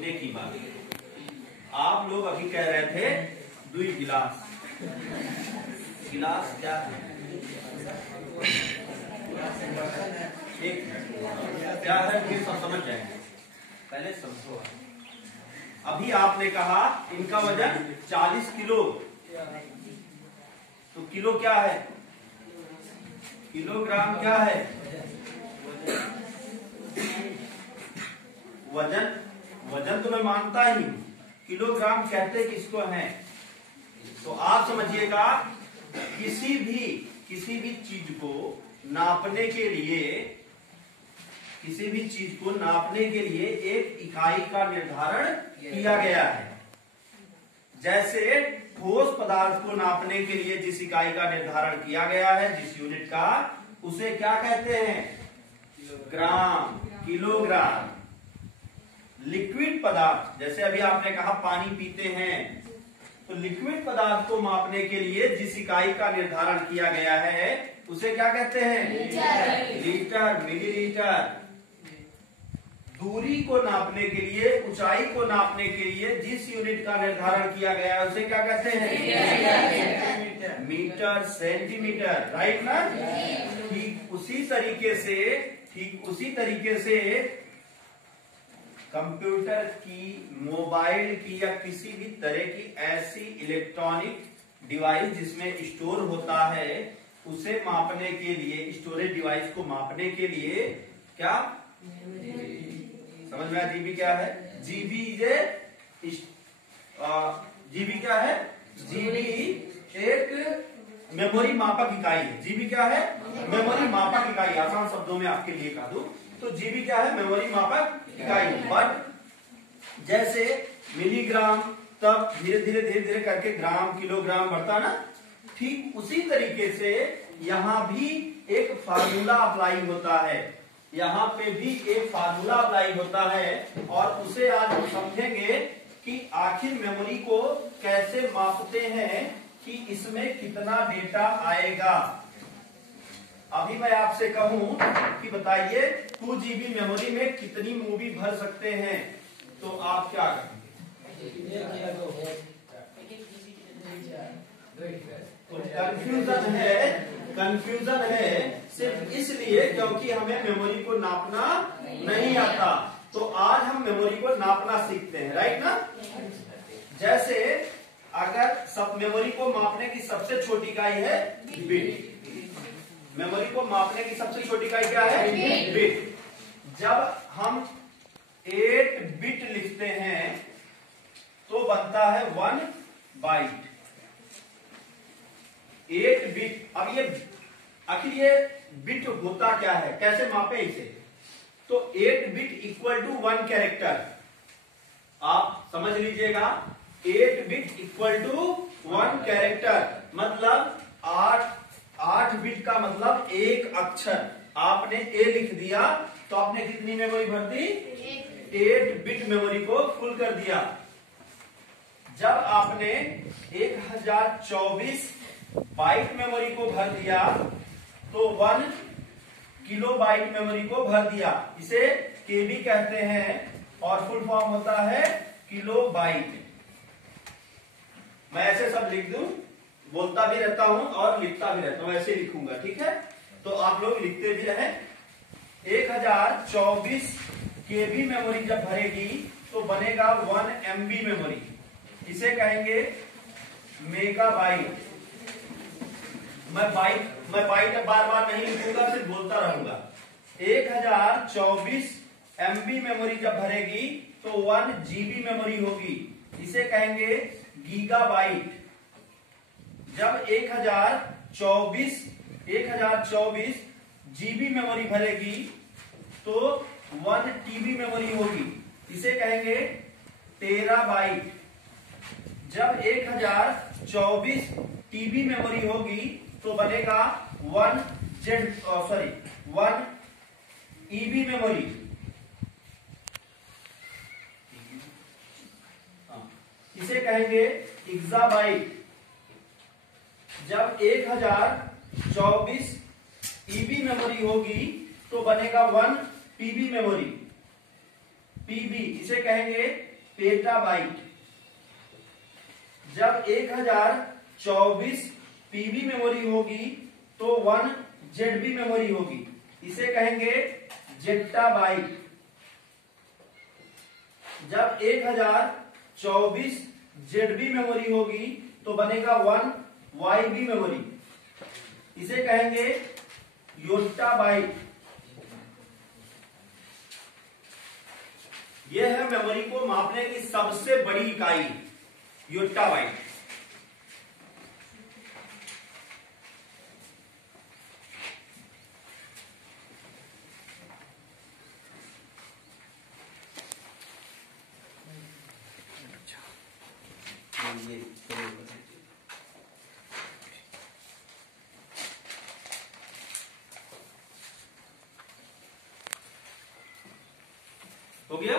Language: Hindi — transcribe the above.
सोचने की बात है। आप लोग अभी कह रहे थे 2 गिलास। गिलास क्या है? एक क्या है, फिर सब समझ जाएंगे, पहले समझो। अभी आपने कहा इनका वजन 40 किलो, तो किलो क्या है? किलोग्राम क्या है? वजन। वजन तो मैं मानता ही हूं, किलोग्राम कहते किसको हैं? तो आप समझिएगा, किसी भी चीज को नापने के लिए, किसी भी चीज को नापने के लिए एक इकाई का निर्धारण किया गया है। जैसे ठोस पदार्थ को नापने के लिए जिस इकाई का निर्धारण किया गया है, जिस यूनिट का, उसे क्या कहते हैं? ग्राम, किलोग्राम। लिक्विड पदार्थ, जैसे अभी आपने कहा पानी पीते हैं, तो लिक्विड पदार्थ को मापने के लिए जिस इकाई का निर्धारण किया गया है उसे क्या कहते हैं? Litre, millilitre. दूरी को नापने के लिए, ऊंचाई को नापने के लिए जिस यूनिट का निर्धारण किया गया है उसे क्या कहते हैं? Metre, centimetre. राइट ना? ठीक उसी तरीके से कंप्यूटर की, मोबाइल की या किसी भी तरह की ऐसी इलेक्ट्रॉनिक डिवाइस जिसमें स्टोर होता है, उसे मापने के लिए, स्टोरेज डिवाइस को मापने के लिए क्या समझ में आया? जीबी क्या है? जीबी जीबी क्या है? जीबी एक मेमोरी मापक इकाई है। जीबी क्या है? मेमोरी मापक इकाई। आसान शब्दों में आपके लिए कह दूं तो जीबी क्या है? मेमोरी मापक इकाई। बट जैसे मिलीग्राम, तब धीरे धीरे करके ग्राम, किलोग्राम बढ़ता ना, ठीक उसी तरीके से यहां भी एक फार्मूला अप्लाई होता है। यहाँ पे भी एक फार्मूला अप्लाई होता है और उसे आज हम समझेंगे कि आखिर मेमोरी को कैसे मापते हैं कि इसमें कितना डेटा आएगा। अभी मैं आपसे कहूं कि बताइए 2 GB मेमोरी में कितनी मूवी भर सकते हैं, तो आप क्या करेंगे? कंफ्यूजन है सिर्फ इसलिए क्योंकि हमें मेमोरी को नापना नहीं आता। तो आज हम मेमोरी को नापना सीखते हैं। राइट ना? जैसे अगर सब मेमोरी को मापने की सबसे छोटी इकाई है बिट। मेमोरी को मापने की सबसे छोटी इकाई क्या है? बिट। जब हम 8 बिट लिखते हैं तो बनता है 1 बाइट। 8 बिट। अब ये आखिर ये बिट होता क्या है, कैसे मापे इसे? तो 8 बिट इक्वल टू 1 कैरेक्टर। आप समझ लीजिएगा, 8 बिट इक्वल टू 1 कैरेक्टर, मतलब 8 बिट का मतलब एक अक्षर। आपने ए लिख दिया तो आपने कितनी मेमोरी भर दी? 8 बिट मेमोरी को फुल कर दिया। जब आपने 1024 बाइट मेमोरी को भर दिया तो 1 किलो बाइट मेमोरी को भर दिया। इसे केबी कहते हैं और फुल फॉर्म होता है किलो बाइट। मैं ऐसे सब लिख दूं, बोलता भी रहता हूं और लिखता भी रहता हूं, ऐसे लिखूंगा। ठीक है, तो आप लोग लिखते भी रहे। 1024 केबी मेमोरी जब भरेगी तो बनेगा 1 MB मेमोरी। इसे कहेंगे मेगाबाइट। मैं बाइट बार बार नहीं लिखूंगा, सिर्फ बोलता रहूंगा। 1024 MB मेमोरी जब भरेगी तो 1 GB मेमोरी होगी। इसे कहेंगे गीगाबाइट। जब 1024 GB मेमोरी भरेगी तो 1 TB मेमोरी होगी। इसे कहेंगे टेराबाइट। जब 1024 TB मेमोरी होगी तो बनेगा 1 EB मेमोरी। इसे कहेंगे एक्साबाइट। जब 1024 EB मेमोरी होगी तो बनेगा 1 PB मेमोरी। पीबी, इसे कहेंगे पेटाबाइट। जब 1024 पीबी मेमोरी होगी तो 1 जेडबी मेमोरी होगी, इसे कहेंगे जेट्टाबाइट। जब 1024 जेडबी मेमोरी होगी तो बनेगा 1 वाईबी मेमोरी, इसे कहेंगे योट्टाबाइट। यह है मेमोरी को मापने की सबसे बड़ी इकाई, योट्टाबाइट। हो गया।